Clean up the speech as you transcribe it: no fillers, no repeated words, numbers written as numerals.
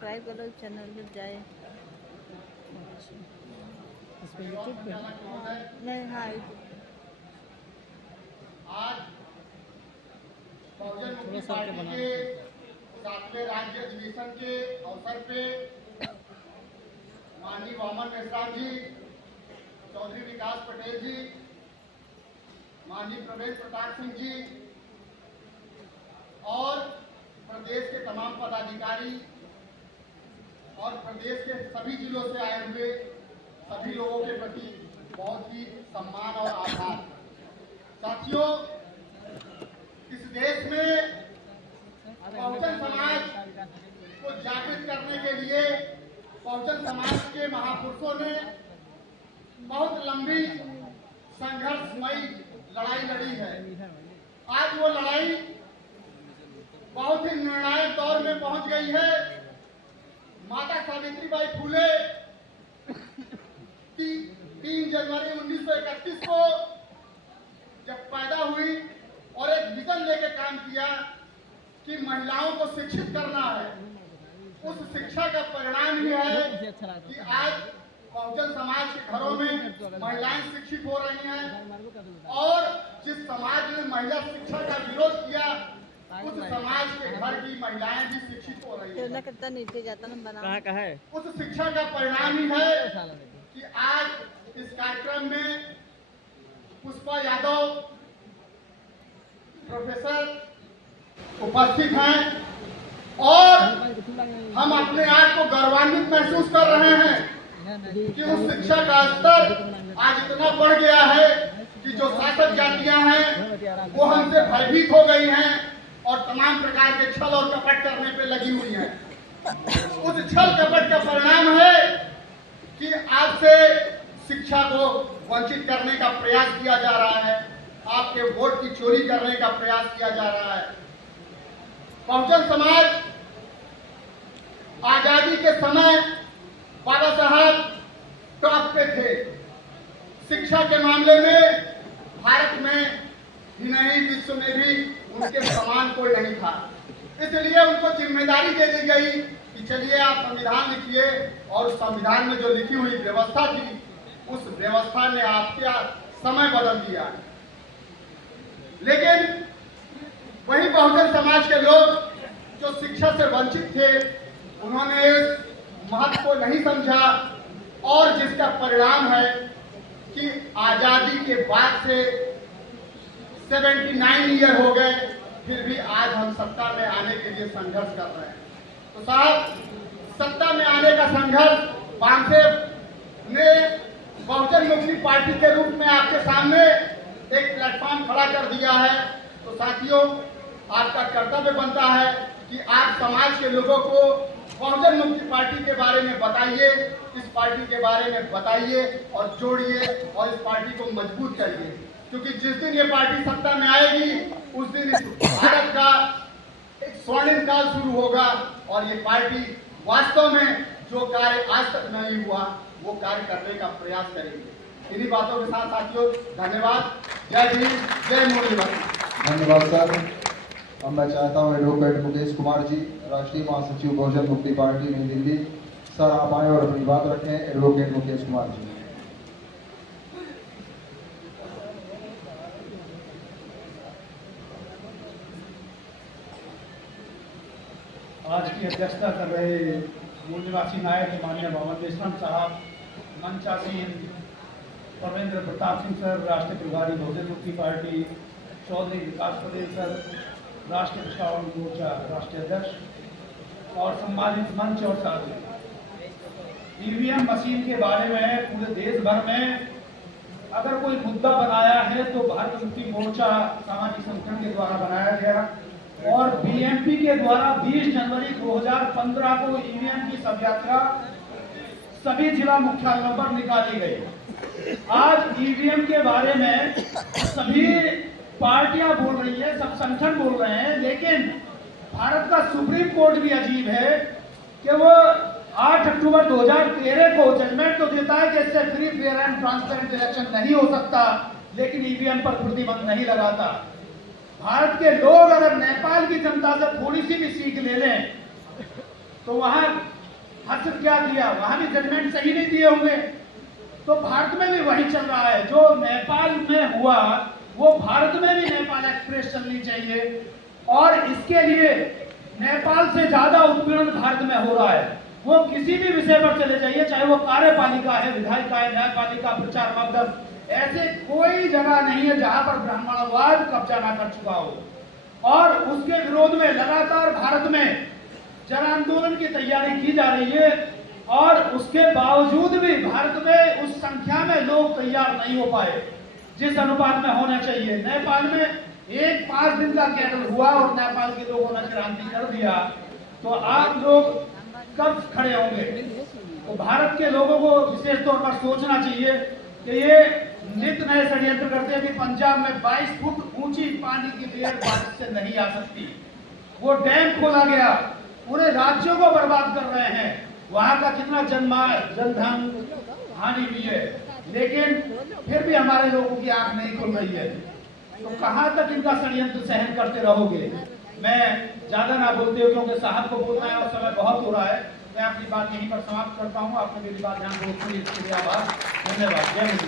Subscribe करो channel जब जाए। इस पे यूट्यूब पे नहीं, हाँ आज बहुजन थोड़ा मुक्ति सा पार्टी बना के 7वें राज्य अधिवेशन के अवसर पे माननीय वामन मेश्राम जी, चौधरी विकास पटेल जी, माननीय प्रवेश प्रताप सिंह जी और प्रदेश के तमाम पदाधिकारी और प्रदेश के सभी जिलों से आए हुए सभी लोगों के प्रति बहुत ही सम्मान और आभार। साथियों, इस देश में बहुजन समाज को जागृत करने के लिए बहुजन समाज के महापुरुषों ने बहुत लंबी संघर्षमयी लड़ाई लड़ी है। आज वो लड़ाई बहुत ही निर्णायक दौर में पहुंच गई है। माता सावित्रीबाई फुले 3 जनवरी 1931 को जब पैदा हुई और एक विजन लेके काम किया कि महिलाओं को शिक्षित करना है, उस शिक्षा का परिणाम ही है कि आज बहुजन समाज के घरों में महिलाएं शिक्षित हो रही हैं और जिस समाज ने महिला शिक्षा का विरोध किया उस समाज के घर की महिलाएं भी शिक्षित हो रही हैं। कितना नीचे जाता ना बना कहाँ है उस शिक्षा का परिणाम ही है कि आज इस कार्यक्रम में पुष्पा यादव प्रोफेसर उपस्थित हैं और हम अपने आप को गौरवान्वित महसूस कर रहे हैं कि उस शिक्षा का स्तर आज इतना बढ़ गया है कि जो शासक जातियां हैं वो हमसे भयभीत हो गई हैं और तमाम प्रकार के छल और कपट करने पे लगी हुई हैं। उस छल कपट का परिणाम है कि आपसे शिक्षा को वंचित करने का प्रयास किया जा रहा है, आपके वोट की चोरी करने का प्रयास किया जा रहा है। बहुजन समाज आजादी के समय बाबा साहब टॉप पे थे। शिक्षा के मामले में भारत में ही नहीं विश्व में भी उनके समान कोई नहीं था। इसलिए उनको जिम्मेदारी दे दी गई कि चलिए आप संविधान लिखिए और संविधान में जो लिखी हुई व्यवस्था थी उस व्यवस्था ने आपका समय बदल दिया। लेकिन वही बहुजन समाज के लोग जो शिक्षा से वंचित थे उन्होंने इस महत्व को नहीं समझा और जिसका परिणाम है कि आजादी के बाद से 79 ईयर हो गए, फिर भी आज हम सत्ता में आने के लिए संघर्ष कर रहे हैं। तो साहब, सत्ता में आने का संघर्ष बामसेव ने बहुजन मुक्ति पार्टी के रूप में आपके सामने एक प्लेटफॉर्म खड़ा कर दिया है। तो साथियों, आपका कर्तव्य बनता है कि आप समाज के लोगों को बहुजन मुक्ति पार्टी के बारे में बताइए, इस पार्टी के बारे में बताइए और जोड़िए और इस पार्टी को मजबूत करिए, क्योंकि जिस दिन ये पार्टी सत्ता में आएगी उस दिन इस भारत का एक स्वर्णिम काल शुरू होगा और ये पार्टी वास्तव में जो कार्य आज तक नहीं हुआ वो कार्य करने का प्रयास करेंगे। इन्हीं बातों के साथ साथियों, धन्यवाद। जय भीम, जय मोदी। धन्यवाद सर। अब मैं चाहता हूँ एडवोकेट मुकेश कुमार जी, राष्ट्रीय महासचिव बहुजन मुक्ति पार्टी नई दिल्ली, सर आप आए और अपनी बात रखें। एडवोकेट मुकेश कुमार जी। आज की अध्यक्षता कर रहे मूल निवासी नायक माननीय वामन मेश्राम साहब, मंचासीन परवेंद्र प्रताप सिंह सर, राष्ट्रीय प्रभारी बहुजन मुक्ति पार्टी, चौधरी विकास पटेल सर, राष्ट्रीय पिछड़ा मोर्चा राष्ट्रीय अध्यक्ष और सम्मानित मंच और साथी। ईवीएम मशीन के बारे में पूरे देश भर में अगर कोई मुद्दा बनाया है तो भारत मुक्ति मोर्चा सामाजिक संगठन के द्वारा बनाया गया और बीएमपी के द्वारा 20 जनवरी 2015 को ईवीएम की शव यात्रा सभी जिला मुख्यालयों पर निकाली गई। आज ईवीएम के बारे में सभी पार्टियां बोल रही है, सब संगठन बोल रहे हैं, लेकिन भारत का सुप्रीम कोर्ट भी अजीब है कि वो 8 अक्टूबर 2013 को जजमेंट तो देता है कि इससे free, fair and transparent election नहीं हो सकता, लेकिन ईवीएम पर प्रतिबंध नहीं लगाता। भारत के लोग अगर नेपाल की जनता से थोड़ी सी भी सीख ले लें तो वहां हद क्या दिया, वहां भी जजमेंट सही नहीं दिए होंगे। तो भारत में भी वही चल रहा है, जो नेपाल में हुआ वो भारत में भी नेपाल एक्सप्रेस चलनी चाहिए। और इसके लिए नेपाल से ज्यादा उत्पीड़न भारत में हो रहा है। वो किसी भी विषय पर चले जाइए, चाहे वो कार्यपालिका है, विधायिका है, न्यायपालिका, प्रचार माध्यम, ऐसे कोई जगह नहीं है जहां पर ब्राह्मणवाद कब्जा ना कर चुका हो। और उसके विरोध में लगातार भारत में जन आंदोलन की तैयारी की जा रही है, और उसके बावजूद भी भारत में उस संख्या में लोग तैयार नहीं हो पाए जिस अनुपात में होना चाहिए। नेपाल में एक 5 दिन का कैटल हुआ और नेपाल के लोगों ने क्रांति कर दिया, तो आप लोग कब खड़े होंगे? तो भारत के लोगों को विशेष तौर पर सोचना चाहिए कि ये नित नए षड्यंत्र करते हैं कि पंजाब में 22 फुट ऊंची पानी की लेयर बारिश से नहीं आ सकती, वो डैम खोला गया, पूरे राज्यों को बर्बाद कर रहे हैं, वहां का कितना जनधन हानि हुई है, लेकिन फिर भी हमारे लोगों की आंख नहीं खुल रही है। तो कहां तक इनका षड्यंत्र सहन करते रहोगे? मैं ज्यादा ना बोलते हो क्योंकि साहब को बोलना है और समय बहुत हो रहा है। मैं अपनी बात यहीं पर समाप्त करता हूं। आपने मेरी बात ध्यान से सुनी, इसके लिए आभार, धन्यवाद। जय हिंद।